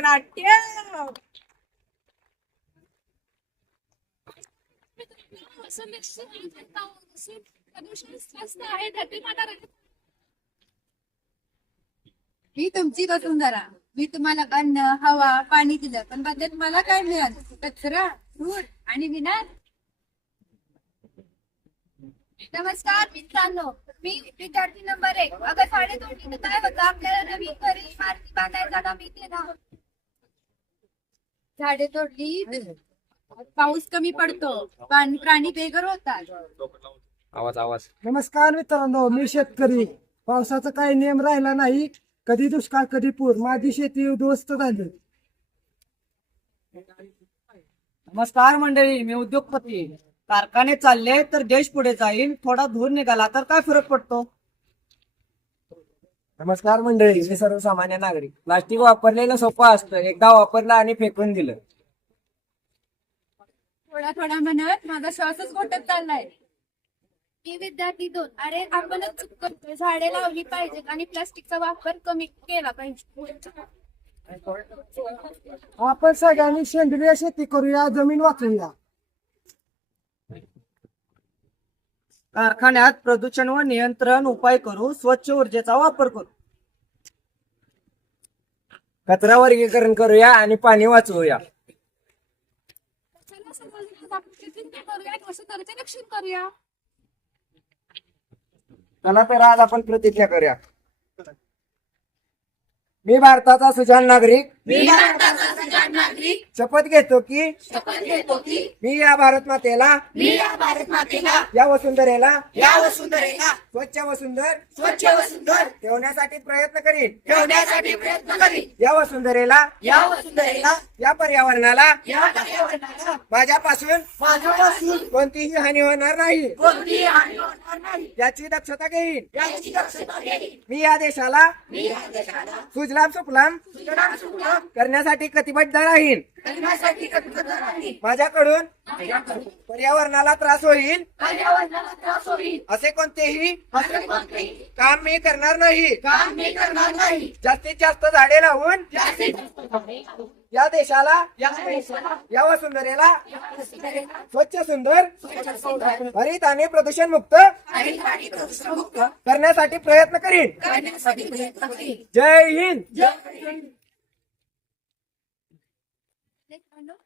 भरतनाट्य. मी तुमची वसुंधरा. मी तुम्हाला अन्न, हवा, पाणी दिलं, पण बदल्यात मला काय मिळालं? कचरा, धूळ आणि विनाश. नमस्कार मित्रांनो, मी विद्यार्थी नंबर 1. अगं झाडे तोडली तर काय होतं? आपल्याला नवीन घरी इमारती बांधायला जागा मिळते ना. झाडे तोडली, पाऊस कमी पडतो, प्राणी बेघर होतात. आवाज. नमस्कार मित्रांनो, मी शेतकरी. पावसाचा काही नियम राहिला नाही. कधी दुष्काळ कधी पूर, माझी शेती उद्ध्वस्त झाली. नमस्कार मंडळी, मी उद्योगपती. कारखाने चालले तर देश पुढे जाईल, थोडा धूर निघाला तर काय फरक पडतो? नमस्कार मंडळी, मी सर्वसामान्य नागरिक. प्लास्टिक वापरलेलं सोपं असतं, एकदा वापरलं आणि फेकून दिलं. थोडा थोडा म्हणत माझा श्वासच घोटत चाललाय. मी विद्यार्थी 2. अरे आपणच चूक करतोय. झाडे लावली पाहिजेत आणि प्लास्टिकचा वापर कमी केला पाहिजे. आपण सगळ्यांनी सेंद्रिय शेती करूया, जमीन वाचूया. कारखान्यात प्रदूषण व नियंत्रण उपाय करू, स्वच्छ ऊर्जेचा वापर करू. कचरा वर्गीकरण करूया आणि पाणी वाचवूया. रक्षण करूया. चला तर आज आपण प्रतिज्ञा करूया. मी भारताचा सुजाण नागरिक. शपथ घेतो की मी या भारत मातेला या वसुंधरेला स्वच्छ वसुंधर ठेवण्यासाठी प्रयत्न करीन. या वसुंधरेला या पर्यावरणाला माझ्यापासून कोणतीही हानी होणार नाही याची दक्षता घेईन. मी या देशाला सुजलाम सुफलाम करण्यासाठी कटिबद्ध राहीन. माझ्याकडून पर्यावरणाला त्रास होईल असे कोणतेही काम मी करणार नाही. जास्तीत जास्त झाडे लावून या देशाला या वसुंधरेला स्वच्छ सुंदर हरित आणि प्रदूषण मुक्त करण्यासाठी प्रयत्न करीन. जय हिंद.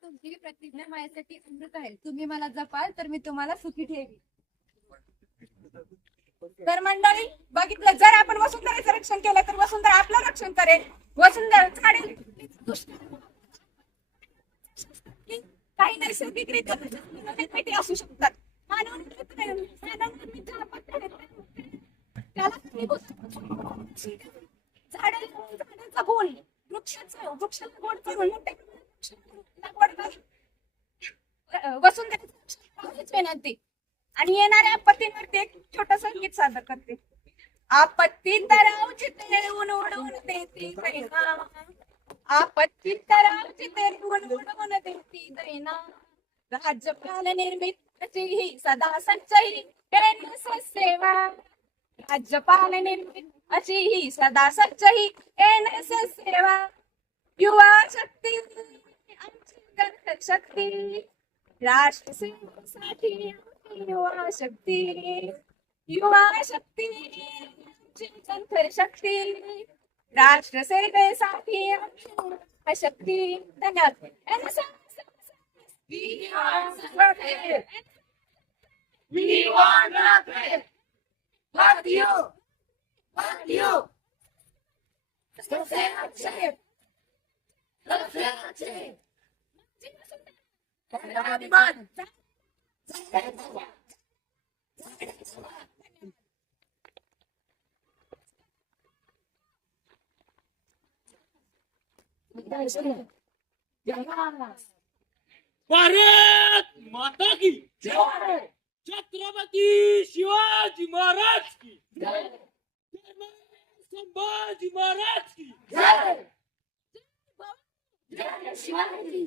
तुमची प्रतिज्ञा माझ्यासाठी अमृत आहे. तुम्ही मला जपाल तर मी तुम्हाला सुखी ठेवी. तर मंडळी बघितलं, जर आपण वसुंधरेचं रक्षण केलं तर वसुंधरा आपलं रक्षण करेल. वसुंधरा झाडे काही नैसर्गिकरित्या असू शकतात. झाडांचा गुण वृक्षाला गोड करून वसुंधरेची विनंती आणि येणाऱ्या आपत्तींवरती एक छोटं संगीत सादर करते. आपत्ती तरावची तेरून उडवून देती दैना. आपत्ती तरावची तेरून उडवून देती दैना. राज्यपाल निर्मित ही सदा सच्चाई सेवा. राज्यपाल निर्मित अशी ही सदा सच्चाई सेवा. युवा शक्ती आमची शक्ती. राष्ट्र सेवेसाठी युवा शक्ती. आमची शक्ती. राष्ट्र सेवेसाठी आमची शक्ती. धन्यवाद. भारत माता की जय. छत्रपती शिवाजी महाराज की जय. संभाजी महाराज की जय. जय शिवाजी.